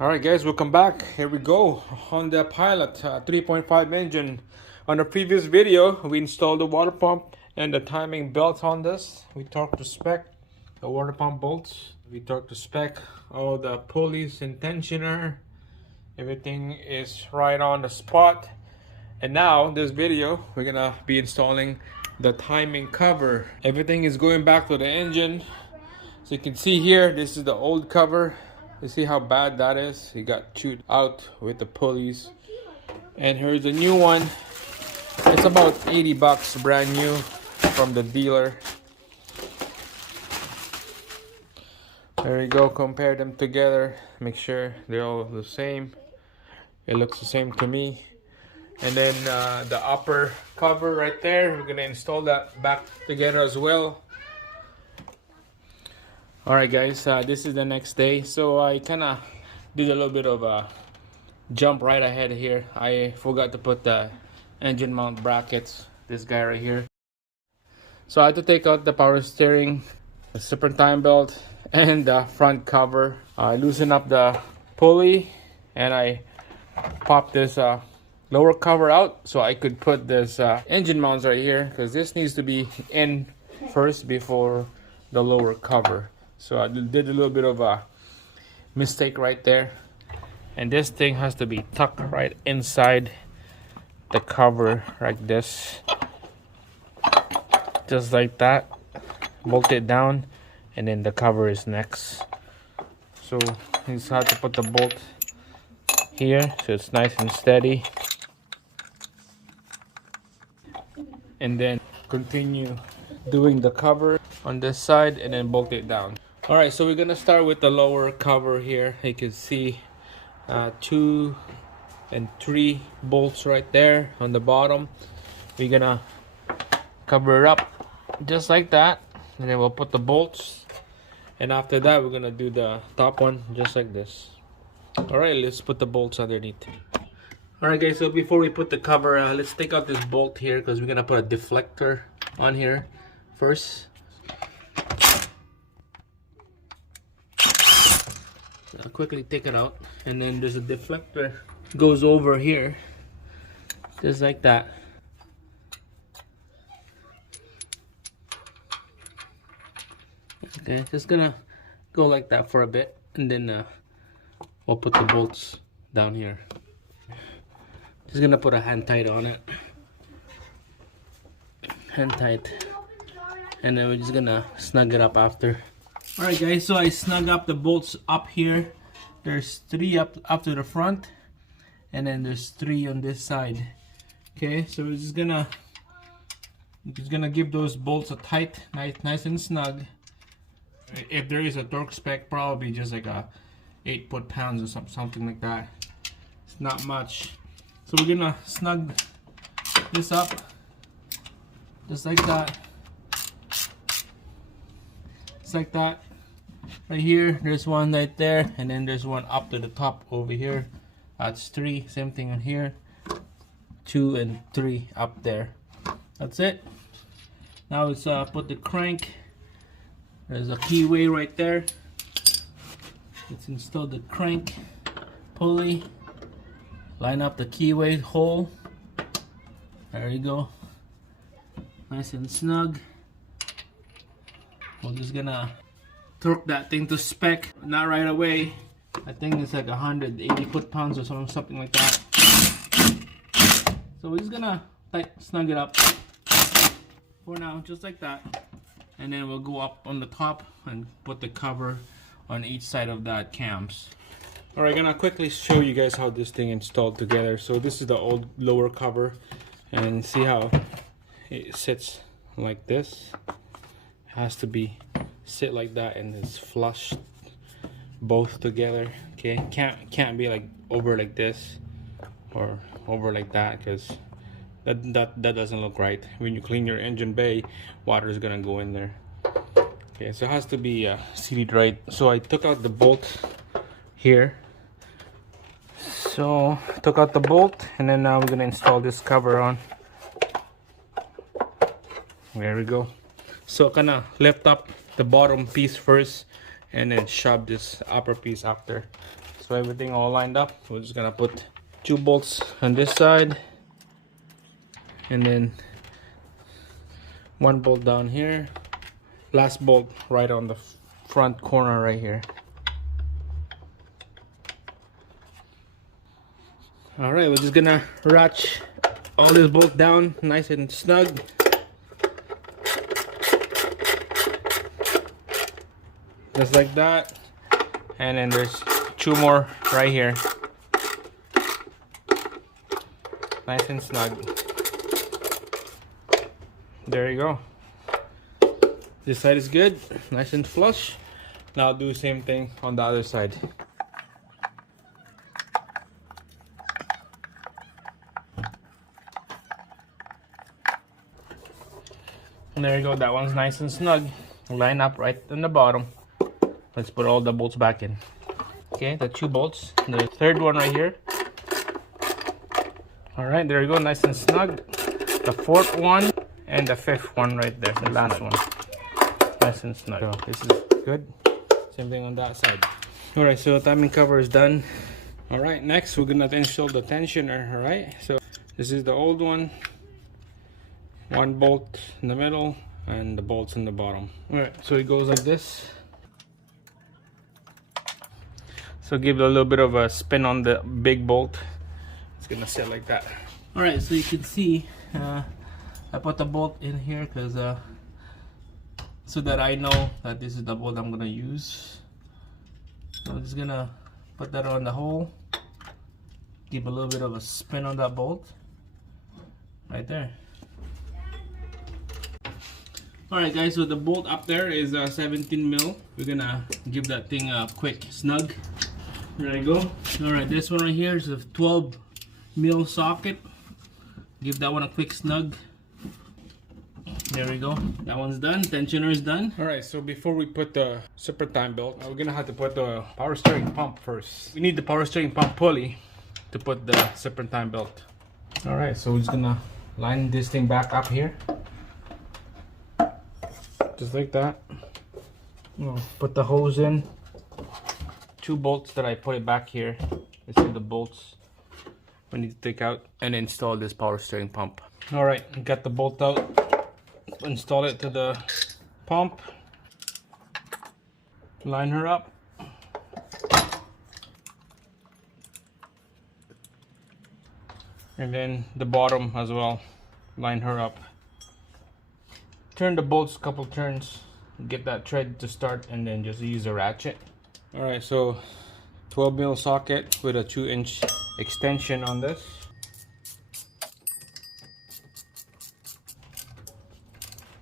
Alright guys, welcome back. Here we go. Honda Pilot 3.5 engine. On the previous video, we installed the water pump and the timing belt on this. We torqued to spec the water pump bolts. We torqued to spec all the pulleys and tensioner. Everything is right on the spot. And now, this video, we're gonna be installing the timing cover. Everything is going back to the engine. So you can see here, this is the old cover. You see how bad that is? It got chewed out with the pulleys. And here's a new one. It's about 80 bucks brand new from the dealer. There you go, compare them together. Make sure they're all the same. It looks the same to me. And then the upper cover right there, we're gonna install that back together as well. Alright guys, this is the next day. So I kind of did a little bit of a jump right ahead here. I forgot to put the engine mount brackets, this guy right here. So I had to take out the power steering, the Serpentine belt, and the front cover. I loosened up the pulley and I popped this lower cover out so I could put this engine mounts right here, because this needs to be in first before the lower cover. So I did a little bit of a mistake right there, and this thing has to be tucked right inside the cover like this, just like that. Bolt it down, and then the cover is next. So you just have to put the bolt here so it's nice and steady, and then continue doing the cover on this side and then bolt it down. Alright, so we're gonna start with the lower cover here. You can see 2 and 3 bolts right there on the bottom. We're gonna cover it up just like that, and then we'll put the bolts, and after that we're gonna do the top one just like this. Alright, let's put the bolts underneath. Alright guys, so before we put the cover, let's take out this bolt here, because we're gonna put a deflector on here first. I'll quickly take it out, and then there's a deflector goes over here just like that. Okay, just gonna go like that for a bit, and then we'll put the bolts down here. Just gonna put a hand tight on it, hand tight, and then we're just gonna snug it up after. Alright guys, so I snug up the bolts up here. There's 3 up to the front, and then there's 3 on this side. Okay, so we're just gonna give those bolts a tight, nice and snug. If there is a torque spec, probably just like a 8 foot-pounds or something like that. It's not much. So we're gonna snug this up just like that. Just like that. Right here, there's one right there, and then there's one up to the top over here. That's 3. Same thing on here. 2 and 3 up there. That's it. Now let's put the crank. There's a keyway right there. Let's install the crank pulley. Line up the keyway hole. There you go. Nice and snug. We're just gonna torque that thing to spec. Not right away. I think it's like 180 foot-pounds or something like that. So we're just gonna snug it up for now, just like that. And then we'll go up on the top and put the cover on each side of that cams. Alright, gonna quickly show you guys how this thing installed together. So this is the old lower cover, and see how it sits like this. It has to be sit like that, and it's flush both together. Okay, can't be like over like this or over like that, because that doesn't look right. When you clean your engine bay, water is gonna go in there. Okay, so it has to be seated right. So I took out the bolt here. So took out the bolt, and then now we're gonna install this cover on. There we go. So kind of lift up the bottom piece first, and then shove this upper piece up there. So everything all lined up. We're just gonna put 2 bolts on this side, and then 1 bolt down here, last bolt right on the front corner right here. All right, we're just gonna ratchet all this bolt down nice and snug. Just like that. And then there's 2 more right here. Nice and snug. There you go. This side is good, nice and flush. Now I'll do the same thing on the other side. And there you go, that one's nice and snug. Line up right in the bottom. Let's put all the bolts back in. Okay, the 2 bolts. The 3rd one right here. Alright, there you go, nice and snug. The 4th one and the 5th one right there, the last one. Nice and snug. So this is good. Same thing on that side. Alright, so timing cover is done. Alright, next we're gonna install the tensioner. Alright, so this is the old one. 1 bolt in the middle and the bolts in the bottom. Alright, so it goes like this. So give it a little bit of a spin on the big bolt. It's gonna sit like that. Alright, so you can see I put the bolt in here because so that I know that this is the bolt I'm gonna use. So I'm just gonna put that on the hole. Give a little bit of a spin on that bolt. Right there. Alright guys, so the bolt up there is 17 mil. We're gonna give that thing a quick snug. There you go. Alright, this one right here is a 12 mil socket. Give that one a quick snug. There we go. That one's done. Tensioner is done. Alright, so before we put the Serpentine belt, we're gonna have to put the power steering pump first. We need the power steering pump pulley to put the Serpentine belt. Alright, so we're just gonna line this thing back up here. Just like that. Put the hose in. 2 bolts that I put it back here. These are the bolts we need to take out and install this power steering pump. Alright, got the bolt out. Install it to the pump. Line her up. And then the bottom as well. Line her up. Turn the bolts a couple turns, get that thread to start, and then just use a ratchet. Alright, so 12 mil socket with a 2-inch extension on this.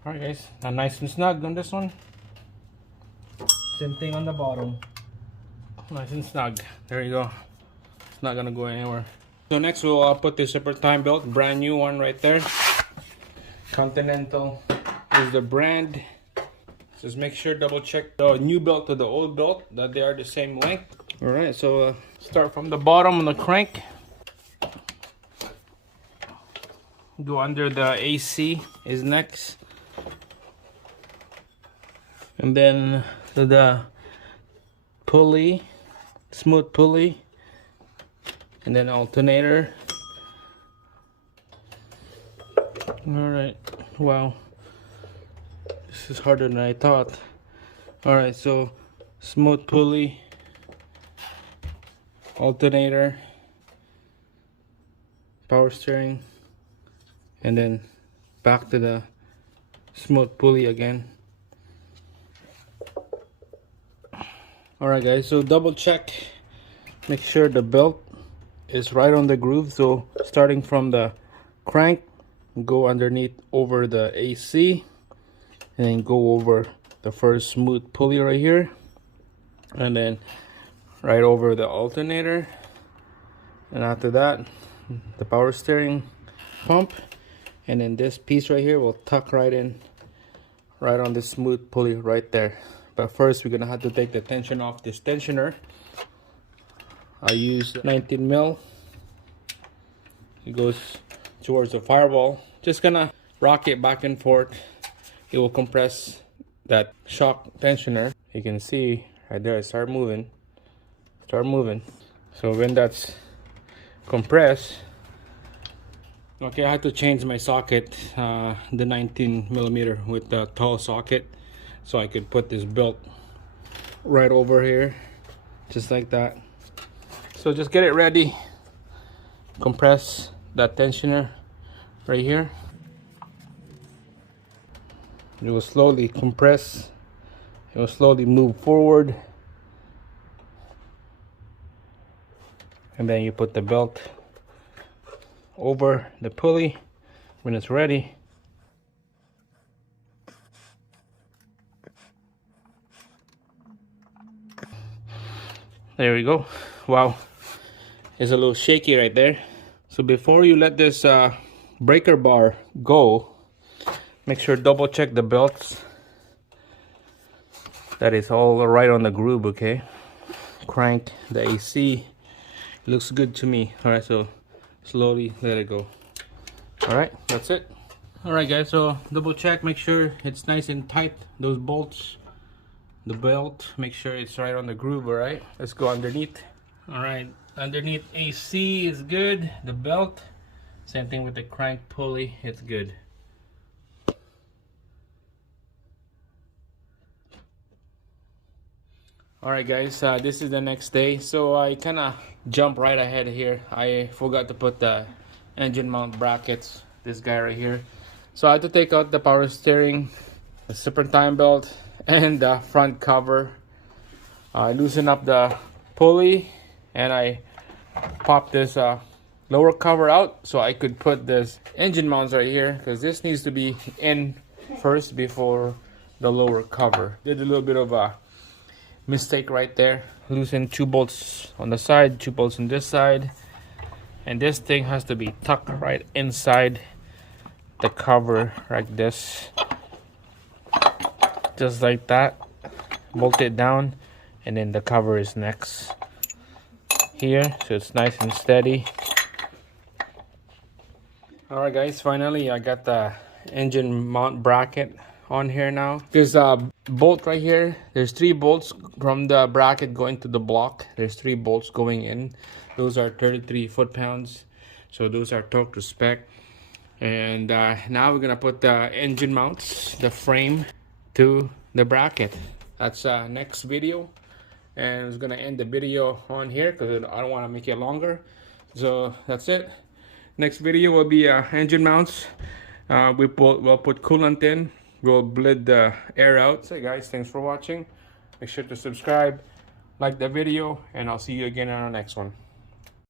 Alright guys, now nice and snug on this one. Same thing on the bottom. Nice and snug. There you go. It's not gonna go anywhere. So next we'll put the Serpentine belt, brand new one right there. Continental is the brand. Just make sure, double check the new belt to the old belt, that they are the same length. Alright, so start from the bottom on the crank. Go under the AC is next. And then to the pulley, smooth pulley. And then alternator. Alright, wow. This is harder than I thought. Alright, so smooth pulley, alternator, power steering, and then back to the smooth pulley again. Alright guys, so double check, make sure the belt is right on the groove. So starting from the crank, go underneath over the AC, and then go over the first smooth pulley right here, and then right over the alternator, and after that the power steering pump, and then this piece right here will tuck right in right on the smooth pulley right there. But first we're gonna have to take the tension off this tensioner. I use 19 mil. It goes towards the firewall. Just gonna rock it back and forth. It will compress that shock tensioner. You can see right there. Start moving. So when that's compressed, okay, I had to change my socket, the 19mm with the tall socket, so I could put this belt right over here, just like that. So just get it ready. Compress that tensioner right here. It will slowly compress. It will slowly move forward. And then you put the belt over the pulley when it's ready. There we go. Wow, it's a little shaky right there. So before you let this breaker bar go, make sure double check the belts that is all right on the groove. Okay, crank the AC. Looks good to me. All right, so slowly let it go. All right, that's it. All right, guys, so double check, make sure it's nice and tight, those bolts, the belt, make sure it's right on the groove. All right, let's go underneath. All right, underneath AC is good. The belt, same thing with the crank pulley, it's good. Alright guys, this is the next day. So I kind of jump right ahead here. I forgot to put the engine mount brackets, this guy right here. So I had to take out the power steering, the Serpentine belt, and the front cover. I loosen up the pulley and I pop this lower cover out so I could put this engine mounts right here, because this needs to be in first before the lower cover. Did a little bit of a mistake right there. Loosen 2 bolts on the side, 2 bolts on this side, and this thing has to be tucked right inside the cover like this, just like that. Bolt it down, and then the cover is next here, so it's nice and steady. All right guys, finally I got the engine mount bracket on here now. There's a bolt right here. There's 3 bolts from the bracket going to the block. There's 3 bolts going in. Those are 33 foot-pounds, so those are torque to spec. And now we're gonna put the engine mounts, the frame, to the bracket. That's next video, and it's gonna end the video on here because I don't want to make it longer. So that's it. Next video will be engine mounts. We'll put coolant in. We'll bleed the air out. So guys, thanks for watching. Make sure to subscribe, like the video, and I'll see you again on our next one.